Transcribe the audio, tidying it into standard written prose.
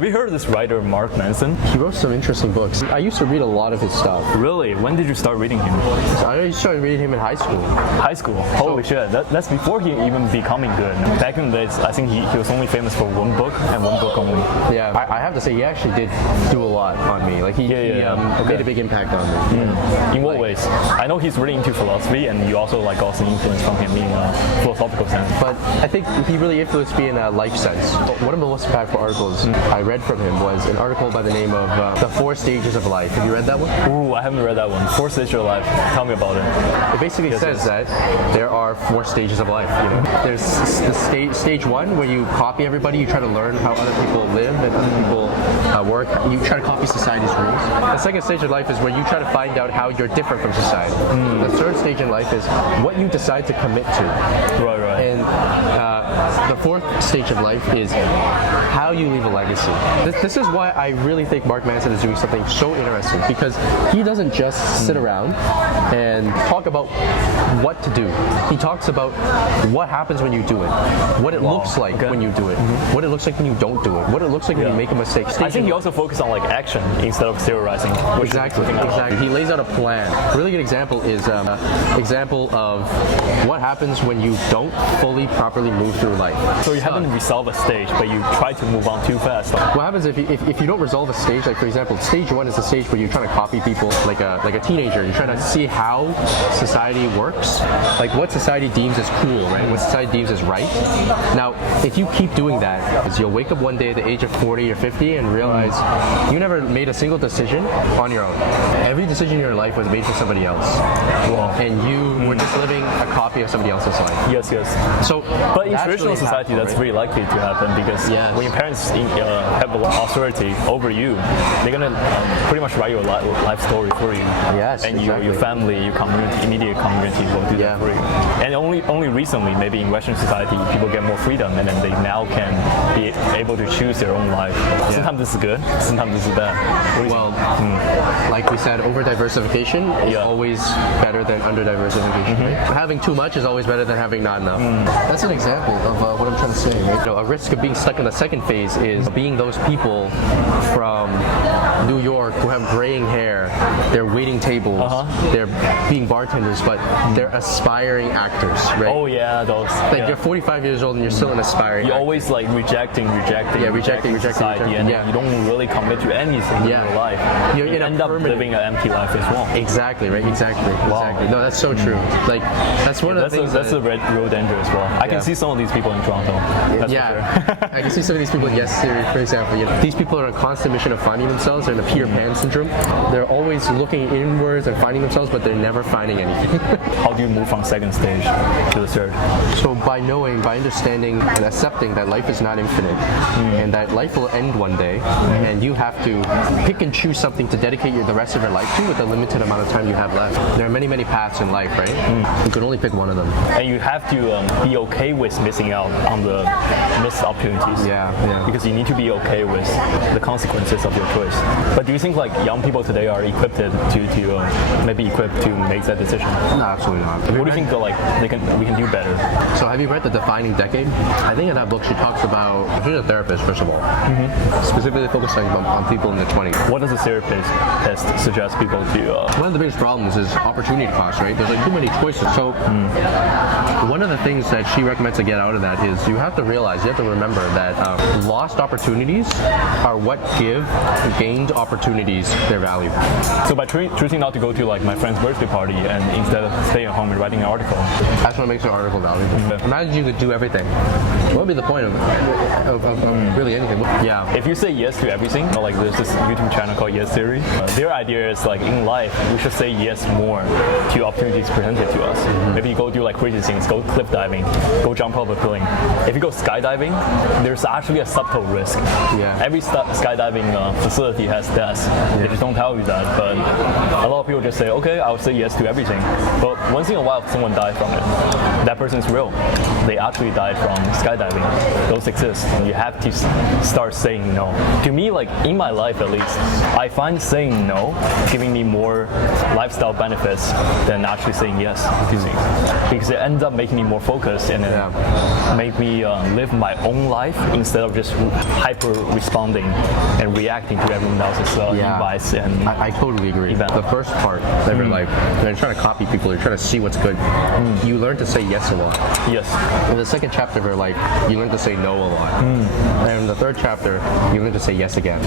Have you heard of this writer, Mark Manson? He wrote some interesting books. I used to read a lot of his stuff. Really? When did you start reading him? So I started reading him in high school. High school? Holy shit. That's before he even becoming good. Back in the days, I think he was only famous for one book and one book only. Yeah, I have to say, he actually did do a lot on me. Like, he made a big impact on me. In what ways? I know he's really into philosophy, and you also like got some influence from him in a philosophical sense. But I think he really influenced me in a life sense. One of the most impactful articles I read from him was an article by the name of The 4 Stages of Life. Have you read that one? Ooh, I haven't read that one. 4 Stages of Life. Tell me about it. It basically says that there are 4 stages of life. You know, there's the stage 1 where you copy everybody. You try to learn how other people live and other people work. You try to copy society's rules. The second stage of life is where you try to find out how you're different from society. The third stage in life is what you decide to commit to. Right. And the fourth stage of life is how you leave a legacy. This is why I really think Mark Manson is doing something so interesting, because he doesn't just sit around and talk about what to do. He talks about what happens when you do it, what it looks like when you do it, what it looks like when you don't do it, what it looks like when you make a mistake. I think he also focuses on like action instead of theorizing. Exactly. He lays out a plan. A really good example is example of what happens when you don't fully properly move through life. So you haven't resolved a stage, but you try to move on too fast. What happens if you don't resolve a stage? Like, for example, stage 1 is the stage where you're trying to copy people, like a teenager. You're trying to see how society works, like what society deems as cool, right? What society deems as right. Now, if you keep doing that, you'll wake up one day at the age of 40 or 50 and realize you never made a single decision on your own. Every decision in your life was made for somebody else. Wow. And you were just living a copy of somebody else's life. Yes. So, but in traditional society, that's really likely to happen, because when your parents have authority over you, they're gonna pretty much write your life story for you. Yes, and exactly. your family, your community, immediate community will do that for you. And only recently, maybe in Western society, people get more freedom, and then they now can be able to choose their own life. Sometimes this is good, sometimes this is bad. Well, like we said, over diversification is always better than under diversification. Right? Having too much is always better than having not enough. That's an example of what I'm trying to say. Right? You know, a risk of being stuck in the second phase is being those people from New York who have graying hair. They're waiting tables. They're being bartenders, but they're aspiring actors. Right? Oh yeah, those. Like you're 45 years old and you're still an aspiring. You're always like rejecting society, and you don't really commit to anything in your life. You end up living an empty life as well. Exactly. Exactly. No, that's so true. Like that's one of the things. That's a real danger as well. I can see some of these people in Toronto. That's for sure. I can see some of these people in Yes Theory, for example. You know, these people are on a constant mission of finding themselves. They're in the Peter Pan syndrome. They're always looking inwards and finding themselves, but they're never finding anything. How do you move from second stage to the third? So by understanding and accepting that life is not infinite, and that life will end one day, and you have to pick and choose something to dedicate the rest of your life to with the limited amount of time you have left. There are many paths in life, right? You can only pick one of them. And you have to be okay with missing out on the missed opportunities. Yeah. Because you need to be okay with the consequences of your choice. But do you think like young people today are equipped to maybe equipped to make that decision? No, absolutely not. What do you think we can do better? So have you read The Defining Decade? I think in that book she talks about, she's a therapist first of all, specifically focusing on people in their 20s. What does a therapist suggest people do? One of the biggest problems is opportunity cost, right? There's like too many choices. So one of the things that she recommends to get out of that is you have to remember that lost opportunities are what give gained opportunities their value. So by choosing not to go to like my friend's birthday party and instead of staying at home and writing an article, that's what makes an article valuable. Imagine you could do everything. What would be the point of really anything? Yeah. If you say yes to everything, like there's this YouTube channel called Yes Theory. Their idea is like in life we should say yes more to opportunities presented to us. Maybe you go do like crazy things, go cliff diving, go jump off a building. If you go skydiving, there's actually a subtle risk. Every skydiving facility has desks. They just don't tell you that, but a lot of people just say, okay, I'll say yes to everything. But once in a while, someone died from it. That person is real. They actually died from skydiving. Those exist, and you have to start saying no. To me, like in my life at least, I find saying no giving me more lifestyle benefits than actually saying yes to things, because it ends up making me more focused and then make me live my own life instead of just hyper responding and reacting to everyone else's advice and I totally agree. event. The first part of your life, you're trying to copy people, you're trying to see what's good. You learn to say yes a lot. Yes. In the second chapter of your life, you learn to say no a lot. And in the third chapter, you learn to say yes again.